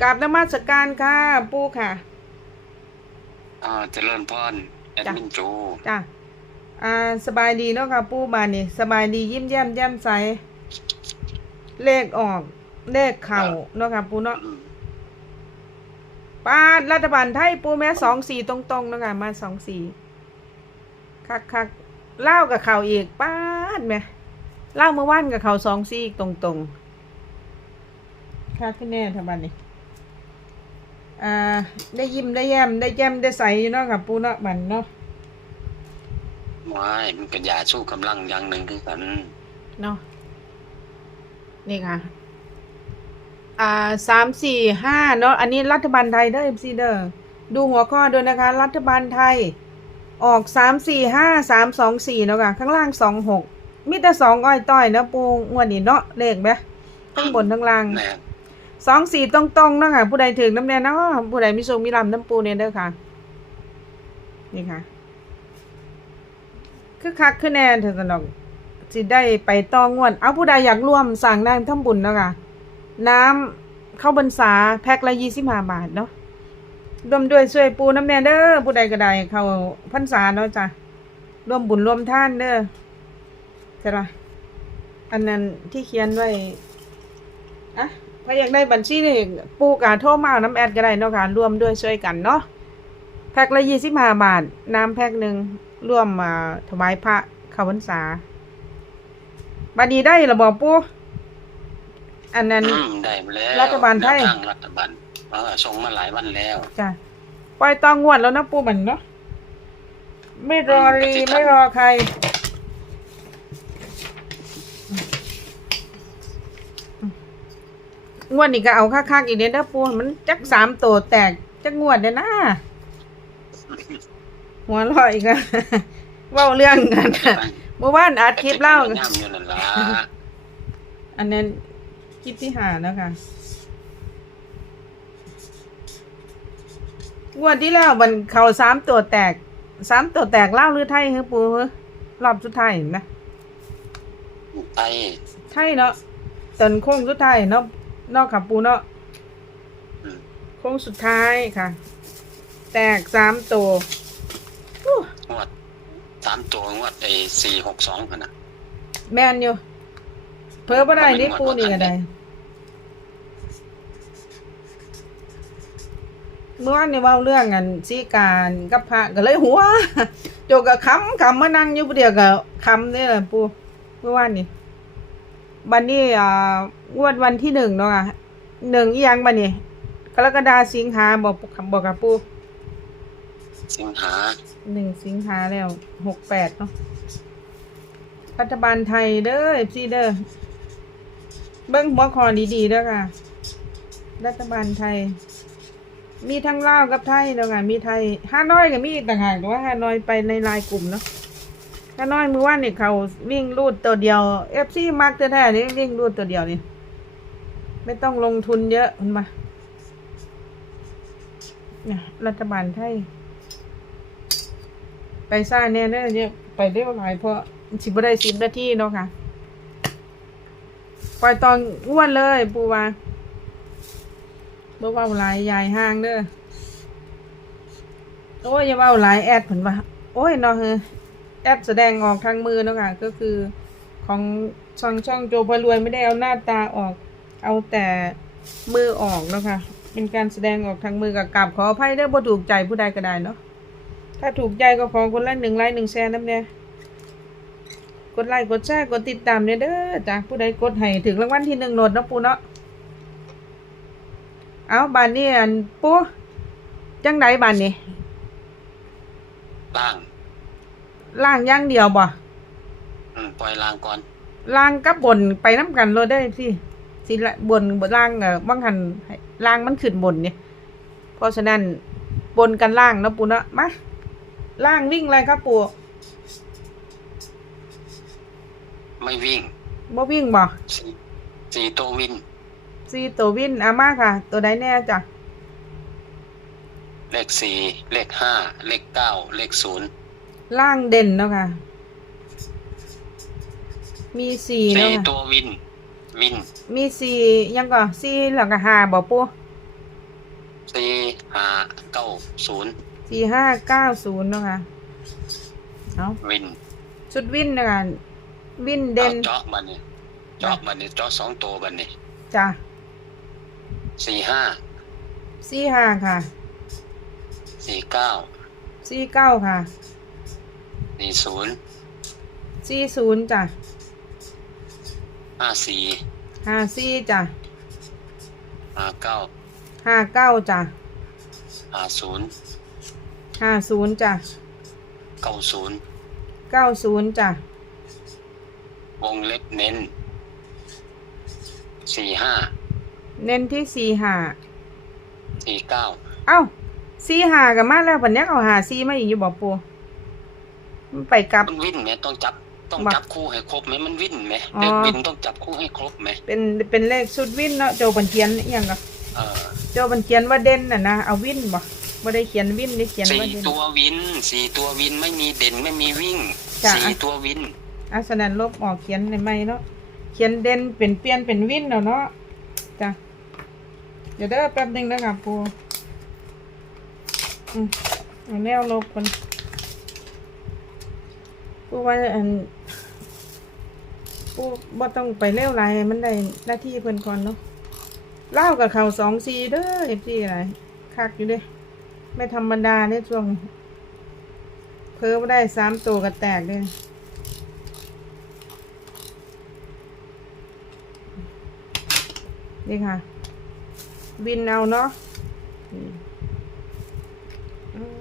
กราบนมัสการค่ะ ปูค่ะอ่าเจริญพรแอดจ้ะมินจูจ้ะอ่าสบายดีเนาะค่ะ ปูบานนี่สบายดียิ้มแย้มแย้มใส เลขออกเลขเข่าเนาะค่ะ ปูเนาะอืมป้าดรัฐบาลไทยปูแม่สองสี่ตรงๆเนาะค่ะมาสองสี่คักคักๆเล่าวกับเข่าอีกป้าดแม่เล่าวเมื่อวานกับเข่าสองสี่อีกตรงๆคักขึ้นแน่ทำบันนี่ อ่าได้ยิ้มได้แย้มได้แย้มได้ใสอยู่เนาะค่ะปูเนาะบันเนาะว้ายมันเป็นยาสู้กำลังอย่างหนึ่งคือกันเนาะนี่ค่ะ อ่าสามสี่ห้าเนาะอันนี้รัฐบาลไทยเด้อเอฟซีเด้อดูหัวข้อด้วยนะคะ รัฐบาลไทย ออกสามสี่ห้าสามสองสี่เนาะค่ะ ข้างล่างสองหกมีแต่สองอ้อยต้อยเนาะปูงวดนี้เนาะเลขไหมทั้งบนทั้งล่างแน่ สองสี่ตรงๆเนาะค่ะ ผู้ใดถึงน้ำแน่เนาะผู้ใดมีโชคมีลำน้ำปูเนี่ยเด้อค่ะ นี่ค่ะ คือคักคือแน่เถอะสนองสิได้ไปต่องวด เอาผู้ใดอยากร่วมสั่งน้ำทำบุญเนาะค่ะ น้ำเข้าบรรษาแพ็คละยี่สิบห้าบาทเนาะรวมด้วยช่วยปูน้ำแน่เด้อผู้ใดก็ได้เข้าพรรษาเนาะจ้ะร่วมบุญร่วมท่านเด้อใช่ปะอันนั้นที่เขียนไว้อะ ถ้าอยากได้บัญชีนี่ปูกาโทรมาเอาน้ำแอดก็ได้เนาะค่ะร่วมด้วยช่วยกันเนาะแพ็คละยี่สิบห้าบาท น้ำแพ็คหนึ่งร่วมมาถวายพระเข้าพรรษาบัดนี้ได้ระบอกปูอันนั้นอืมได้มาแล้วรัฐบาลไทยแนวทางรัฐบาลเออส่งมาหลายวันแล้วจ้ะปล่อยตองงวดแล้วนะปูมันเนาะไม่รอรีไม่รอใคร งวดนี้ก็เอาคักๆอีกเด้อเด้อปูมันจักสามตัวแตกจักงวดเด้อนะหัวเรออีกอะเว้าเรื่องกันเมื่อวานอัดคลิปเล่าย่ำอยู่นั่นล่ะอันนั้นคลิปที่หาแล้วค่ะงวดที่แล้วมันเขาสามตัวแตกสามตัวแตกเล่าหรือไทยเฮ้ปูเฮ้รอบสุดท้ายเห็นไหมไปไทยเนาะตอนโค้งสุดท้ายเนาะเนอกขับปูเนาะอืมโค้งสุดท้ายค่ะ แตกสามตัวอู้งวดสามตัวงวดไอ้สี่หกสองกันนะแม่นอยู่ เพิ่อบ่ได้นี่ปูนี่ก็ได้เมื่อวานนี่เว้าเรื่องกันสีการกับพระก็เลยหัวโจกก็คำคำมานั่งอยู่ผู้เดียวก็คำนี่แหละปูเมื่อวานนี่ บันนี้อ่างวดวันที่หนึ่งเนาะค่ะหนึ่งอีหยังบันนี้กรกฎาสิงหาบอกบอกกับปูสิงหาหนึ่งสิงหาแล้วหกแปดเนาะรัฐบาลไทยเด้อเอฟซีเด้อเบิ้งหัวคอดีๆเด้อค่ะ รัฐบาลไทย มีทั้งลาวกับไทยเนาะค่ะมีไทยฮานอยก็มีอีกต่างหากแต่ว่าฮานอยไปในไลายกลุ่มเนาะ ฮานอยมือว่านนี่เขาวิ่งรูดตัวเดียวเอฟซีมักแท้ๆนี่วิ่งรูดตัวเดียวนี่ไม่ต้องลงทุนเยอะมันมาเนี่ยรัฐบาลไทยไปซ่าแน่เด้อเนี่ยไปเร็วหลายเพราะสิบได้สิบนาทีเนาะค่ะปล่อยตอนอ้วนเลยปูว่าบ่เว้าหลายยายห้างเด้อโอ้ยอย่าเว้าหลายแอดเพิ่นว่าโอ้ยเนาะเฮ้ อแอดแสดงออกทางมือนะคะก็คือของช่องช่องโจพารวยไม่ได้เอาหน้าตาออก เอาแต่มือออกนะคะเป็นการแสดงออกทางมือกับกราบขออภัยด้อบ่ถูกใจผู้ใดก็ได้เนาะถ้าถูกใจก็ขอคนละหนึ่งไลค์หนึ่งแชร์น้ำเนี่ยกดไลค์กดแชร์กดติดตามเนี่ยเด้อจากผู้ใดกดให้ถึงรางวัลที่หนึ่งโหลดเนาะปูเนาะเอาบานนี้อันปูจังไดบานนี้ล่าง ล่างอย่างเดียวบ่อืมปล่อยล่างก่อนล่างกับบนไปน้ำกันโลดได้สิสิละบนบนล่างเออบางหันให้ล่างมันขึ้นบนเนี่ยเพราะฉะนั้นบนกันล่างเนาะปูเนาะมาล่างวิ่งอะไรครับปูไม่วิ่งบ่วิ่งบ่สี่สี่ตัววินซีตัววินอามาค่ะ ตัวใดแน่จ้ะเลขสี่เลขห้าเลขเก้าเลขศูนย์ ล่างเด่นเนาะค่ะ มีสี่สี่เนาะค่ะตัววิน วินมีสี่ยังก็สี่แล้วก็ห้าบอกปูสี่ห้าเก้าศูนย์สี่ห้าเก้าศูนย์เนาะค่ะเอาวินชุดวินนะคะวินเด่เอานเจาะบันนี่เจาะบันนี่เจาะสองตัวบันนี่จ้ะสี่ห้าสี่ห้าค่ะสี่เก้าสี่เก้าค่ะ สี่ศูนย์สี่ศูนย์จ้ะห้าสี่ห้าสี่จ้ะห้าเก้าห้าเก้าจ้ะห้าศูนย์ห้าศูนย์จ้ะเก้าศูนย์เก้าศูนย์จ้ะวงเล็บเน้นสี่ห้าเน้นที่สี่ห้าสี่เก้าเอ้าสี่ห้ากับมาแล้วปัญญาเอาหาสี่มาอีกอยู่บอกปู มันไปกลับ มันวิ่นไหมต้องจับต้องบักจับคู่ให้ครบไหมมันวิ่นไหมอ๋อเด็กวินต้องจับคู่ให้ครบไหมเป็นเป็นเลขชุดวินเนาะโจบันเขียนอหย่างก็เออโจบันเขียนว่าเด่นน่ะนะเอาวินบ่บ่ได้เขียนวินนี่เขียนสี่ว่าเด่นตัววินสี่ตัววินไม่มีเด่นไม่มีวิ่งจ้ะสี่ตัววินอาสนันลบออกเขียนในไม่เนาะเขียนเด่นเป็นเปลี่ยนเป็นวินแล้วเนาะจ้ะเดี๋ยวเด้อแป๊บหนึงนะครับปูอืมเอาแนวลบคน ปูว่าอันปูบ่ต้องไปเร็วไรมันได้หน้าที่เพิ่นก่อนเนาะเล่ากับเขาสองซีเด้อเอฟซีอะไรคักอยู่เด้ไม่ธรรมดาเนี่ยช่วง เพิ่มได้สามตัวก็แตกเลยนี่ค่ะ บินเอาเนาะอืมอืม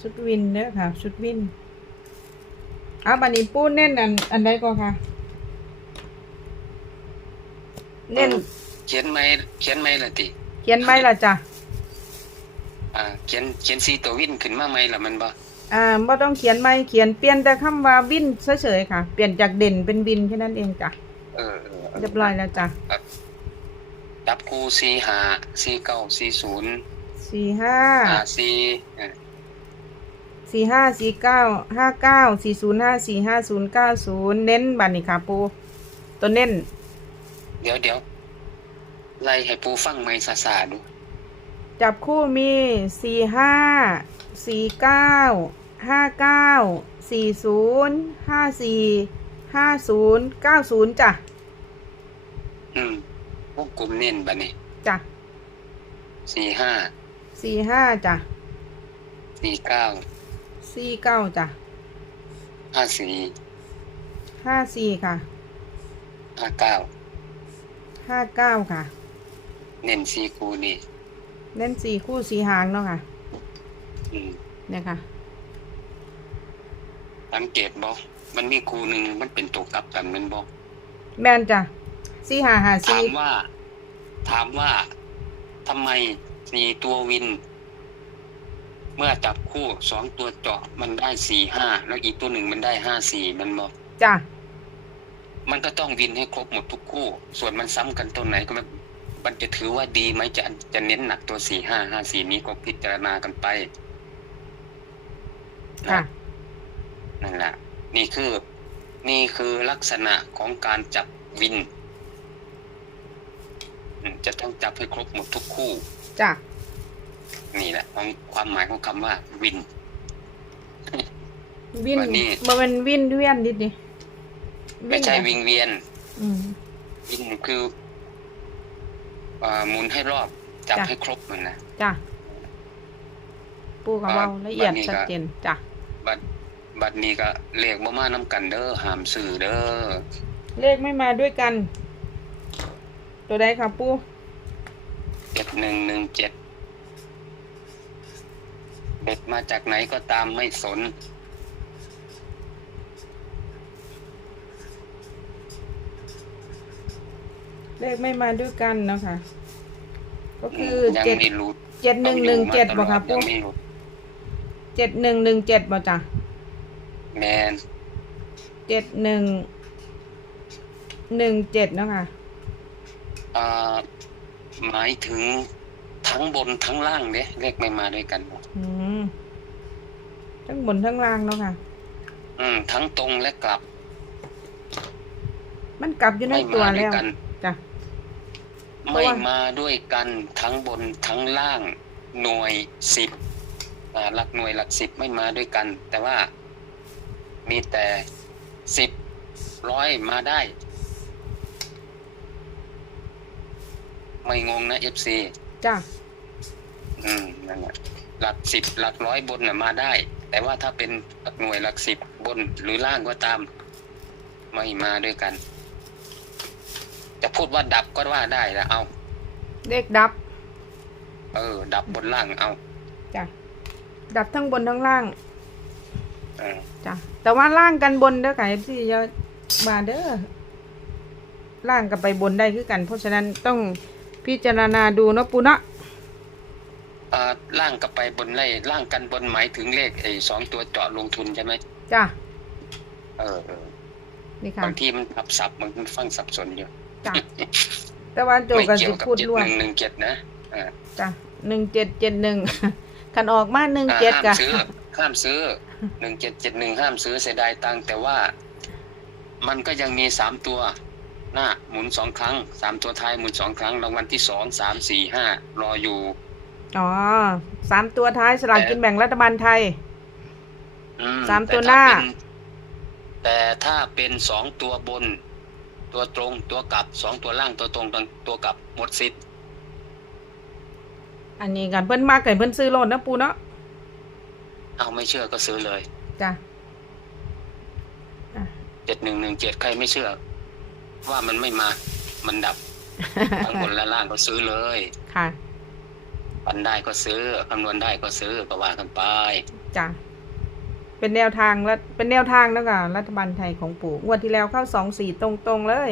ชุดวินเด้อค่ะ ชุดวินเอาบันนี้ปูเน่นอันอันใดก็ค่ะ เน่นเขียนไม่เขียนไม่ละติ เขียนไหมล่ะจ้ะอ่าเขียนเขียนสี่ตัววินขึ้นมาไหมละมันบ่อ่าบ่ต้องเขียนไหมเขียนเปลี่ยนแต่คำว่าวินเฉยๆค่ะ เปลี่ยนจากเด่นเป็นวินแค่นั้นเองจ้ะเออเออเรียบร้อยแล้วจ้ะจับคู่สี่ห้าสี่เก้าสี่ศูนย์สี่ห้าห้าสี่เออ สี่ห้าสี่เก้าห้าเก้าสี่ศูนย์ห้าสี่ห้าศูนย์เก้าศูนย์เน้นบัตรนี่ค่ะปูตัวเน้น เดี๋ยวเดี๋ยวไล่ให้ปูฟังไม่ซาซาๆดู จับคู่มีสี่ห้าสี่เก้าห้าเก้าสี่ศูนย์ห้าสี่ห้าศูนย์เก้าศูนย์จ้ะ อืมพวกกลุ่มเน้นบัดนี้จ้ะสี่ห้าสี่ห้าจ้ะสี่เก้า สี่เก้าจ้ะห้าสี่ห้าสี่ค่ะห้าเก้าห้าเก้าค่ะ เน้นสี่คู่นี่เน้นสี่คู่สี่หางเนาะค่ะ อืมเนี่ยค่ะ สังเกตบ่มันมีคู่หนึ่งมันเป็นตัวกลับกันแมันบ่แมนจ้ะสี่หาหาถาสี่มว่า ถามว่าทำไมสี่ตัววิน เมื่อจับคู่สองตัวเจาะมันได้สี่ห้าแล้วอีกตัวหนึ่งมันได้ห้าสี่มันบอกจ้ะมันก็ต้องวินให้ครบหมดทุกคู่ ส่วนมันซ้ำกันตัวไหนก็มันมันจะถือว่าดีไหมจะจะเน้นหนักตัวสี่ห้าห้าสี่นี้ก็พิจารณากันไปค่ะนั่นแหละนี่คือ นี่คือลักษณะของการจับวินอืมจะต้องจับให้ครบหมดทุกคู่ จ้ะ นี่แหละของความหมายของคำว่าวิน วินวันนี้ มันเป็นวินเวียนนิดนี่ไม่ใช่เหรอวิงเวียน อืม วินคืออ่าหมุนให้รอบจับจ้ะ ให้ครบมันนะ จ้ะปูกับเบาอ่าละเอียดวันนี้ก็ชัดเจนจ้ะบัดบัดนี้ก็เลขบ่มาน้ำกันเด้อห้ามซื้อเด้อเลขไม่มาด้วยกัน ตัวใดค่ะปูเจ็ดหนึ่งหนึ่งเจ็ด เด็ดมาจากไหนก็ตามไม่สน เลขไม่มาด้วยกันเนาะค่ะ ก็คือยังเจ็ดไม่รู้เจ็ดหนึ่งหนึ่งเจ็ดบ่ค่ะยัปูงไม่รู้เจ็ดหนึ่งหนึ่งเจ็ดบ่จ้ะแมนเจ็ดหนึ่งหนึ่งเจ็ดเนาะค่ะ อ่าหมายถึงทั้งบนทั้งล่างเด้เลขไม่มาด้วยกันอืม ทั้งบนทั้งล่างเนาะค่ะ อืม ทั้งตรงและกลับ มันกลับอยู่ในไม่ตัวมาด้วแล้ยว กัน จ้ะ เพราะไม่ว่า มาด้วยกันทั้งบนทั้งล่าง หน่วยสิบอ่าหลักหน่วยหลักสิบไม่มาด้วยกัน แต่ว่ามีแต่สิบร้อยมาได้ ไม่งงนะเอฟซีจ้ะ อืมนั่นแหละหลักสิบหลักร้อยบนน่ะมาได้ แต่ว่าถ้าเป็นหลักหน่วยหลักสิบบนหรือล่างก็ตาม ไม่มาด้วยกัน จะพูดว่าดับก็ว่าได้ละเอาเลขดับ เออ ดับบนล่างเอาจ้ะดับทั้งบนทั้งล่างเออจ้ะแต่ว่าล่างกันบนเด้อค่ะ FC อย่ามาเด้อล่างกับไปบนได้คือกัน เพราะฉะนั้นต้องพิจารณาดูเนาะปูเนาะเอ่อ ล่างก็ไปบนไล่ล่างกันบนหมายถึงเลขไอ้สองตัวเจาะลงทุนใช่ไหมจ้ะเออเออนี่ค่ะบางทีมันสับสับมันฟังสับสนอยู่จ้ะแต่ว่าโจไม่กันเกี่ยสิวกับพูดเจ็ดร่วหมนึ่งหนึ่งเจ็ดนะอ่าจ้ะหนึ่งเจ็ดเจ็ดหนึ่งขันออกมาหนึ่งอ่าเจ็ดห้ามกะซื้อห้ามซื้อหนึ่งเจ็ดเจ็ดหนึ่งห้ามซื้อเสียดายตังค์แต่ว่า มันก็ยังมีสามตัวหน้าหมุนสองครั้งสามตัวท้ายหมุนสองครั้งรางวัลที่สองสามสี่ห้ารออยู่ อ๋อสามตัวท้ายสลากกินแบ่งรัฐบาลไทย อืสามตัวหน้า แต่ถ้าเป็นสองตัวบน ตัวตรงตัวกลับสองตัวล่างตัวตรงตัวกลับหมดสิทธิ์อันนี้กันเพิ่นมากกันเพิ่นซื้อโลดนะปูเนาะเอาไม่เชื่อก็ซื้อเลยจ้ะอะเจ็ดหนึ่งหนึ่งเจ็ดใครไม่เชื่อ ว่ามันไม่มา มันดับทั้งบนและล่างก็ซื้อเลย ค่ะ ปันได้ก็ซื้อคำนวณได้ก็ซื้อก็ว่ากันไปจ้ะเป็นแนวทางและเป็นแนวทางแล้วก็รัฐบาลไทยของปู่งวดที่แล้วเข้าสองสี่ตรงๆเลย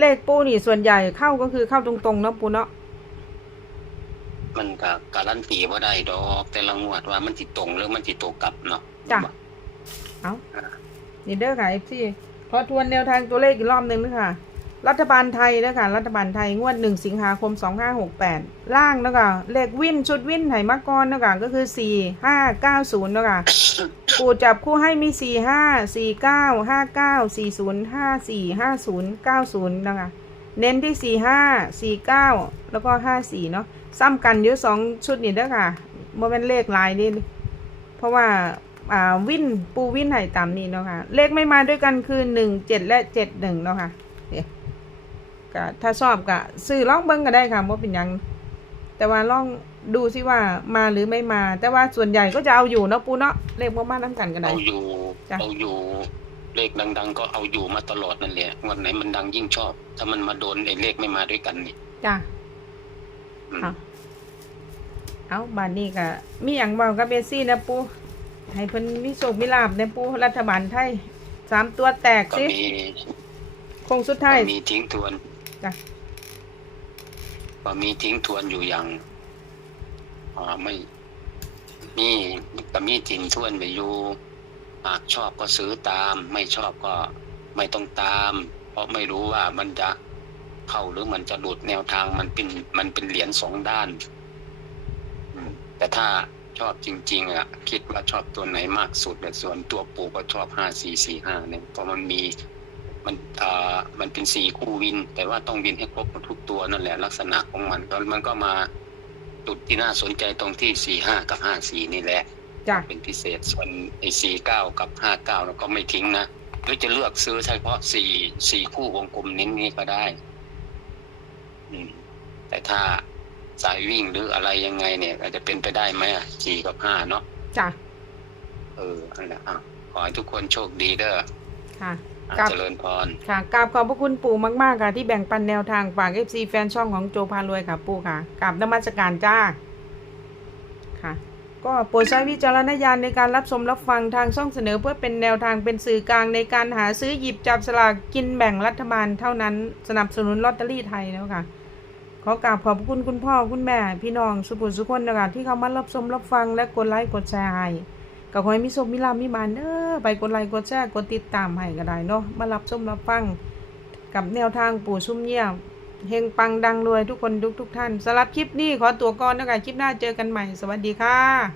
เลขปูนี่ส่วนใหญ่เข้าก็คือเข้าตรงๆเนาะปูเนาะมันก็การันตีว่าได้ดอก แต่ละงวดว่ามันติตรงหรือมันติตกกลับเนาะจ้ะเอานี่เด้อค่ะที่ขอทวนแนวทางตัวเลขอีกรอบหนึ่งนะคะ รัฐบาลไทยนะคะรัฐบาลไทยงวดหนึ่งสิงหาคมสองห้าหกแปดล่างนะคะเลขวินชุดวินไหมากรนะคะก็คือสี่ห้าเก้าศูนะคะปู่จับคู่ให้มีสี่ห้าสี่เก้าห้าเก้าสี่ศูนะคะเน้นที่สี่ห้าสี่เก้าแล้วก็ห้าสี่เนาะซ้ำกันเยอะสองชุดนี่เด้อค่ะโมเป็นเลขลายนี่เพราะว่าอ่าวินปูวินไห่ตามนี้เนาะค่ะเลขไม่มาด้วยกันคือหนึ่งเจ็ดและเจ็ดหนึ่งเนาะค่ะเนี่ย ก็ถ้าชอบก็ซื้อลองเบิ้งก็ได้ค่ะว่าเป็นหยัง แต่ว่าลองดูซิว่ามาหรือไม่มา แต่ว่าส่วนใหญ่ก็จะเอาอยู่เนาะปูเนาะเลขมามาน้ำกันก็ได้ เอาอยู่จ้ะ เอาอยู่ เลขดัง ๆ ก็เอาอยู่มาตลอดนั่นแหละวันไหนมันดังยิ่งชอบ ถ้ามันมาโดนไอ้เลขไม่มาด้วยกันนี่จ้ะ อืมเอาเอาบานนี้ก็มีอย่างเบากับเบซี่นะปูให้เพิ่นมีโชคมีลาบนะปูรัฐบาลไทยสามตัวแตกก็สิมีคงสุดก็ท้ายมีทิ้งทวน จ้ะก็มีทิ้งทวนอยู่อย่างอ่าไม่มีก็มีทิ้งทวนไปอยู่หากชอบก็ซื้อตาม ไม่ชอบก็ไม่ต้องตาม เพราะไม่รู้ว่ามันจะเข้าหรือมันจะหลุดแนวทางมันเป็นมันเป็นเหรียญสองด้านแต่ถ้าชอบจริง ๆอะคิดว่าชอบตัวไหนมากสุดแต่ส่วนตัวปู่ก็ชอบห้าสี่สี่ห้าเนี่ยเพราะมันมี มันอ่ามันเป็นสี่คู่วิน แต่ว่าต้องวินให้ครบหมดทุกตัวนั่นแหละลักษณะของมันก็มันก็มาจุดที่น่าสนใจตรงที่สี่ห้ากับห้าสี่นี่แหละจ้ะเป็นพิเศษส่วนไอ้สี่เก้ากับห้าเก้าเราก็ไม่ทิ้งนะหรือจะเลือกซื้อเฉพาะสี่สี่คู่วงกลมเน้นนี้ก็ได้ อืม แต่ถ้าสายวิ่งหรืออะไรยังไงเนี่ย อาจจะเป็นไปได้ไหมอะสี่กับห้าเนาะจ้ะเออนั่นแหละอะขอให้ทุกคนโชคดีเด้อค่ะอะครับ เจริญพรค่ะกราบขอบพระคุณปู่มากๆค่ะ ที่แบ่งปันแนวทางฝาก FC แฟนช่องของโจพารวยค่ะปู่ค่ะกราบนมัสการจ้าค่ะ ก็โปรดใช้วิจารณญาณในการรับชมรับฟังทางช่องเสนอเพื่อเป็นแนวทางเป็นสื่อกลางในการหาซื้อหยิบจับสลากกินแบ่งรัฐบาลเท่านั้นสนับสนุนลอตเตอรี่ไทยแล้วค่ะขอกราบขอบพระคุณคุณพ่อคุณแม่ พี่น้องสุขุมสุขคนนะคะที่เข้ามารับชมรับฟังและกดไลค์กดแชร์ให้ ก็ขอให้มีโชคมีลาภมีบานเด้อไปกดไลค์กดแชร์กดติดตามให้ก็ได้เนาะมารับชมรับฟังกับแนวทางปู่ชุ่มเงียมเฮงปังดังรวยทุกคนทุกทุกท่านสำหรับคลิปนี้ขอตัวก่อนนะคะคลิปหน้าเจอกันใหม่ สวัสดีค่ะ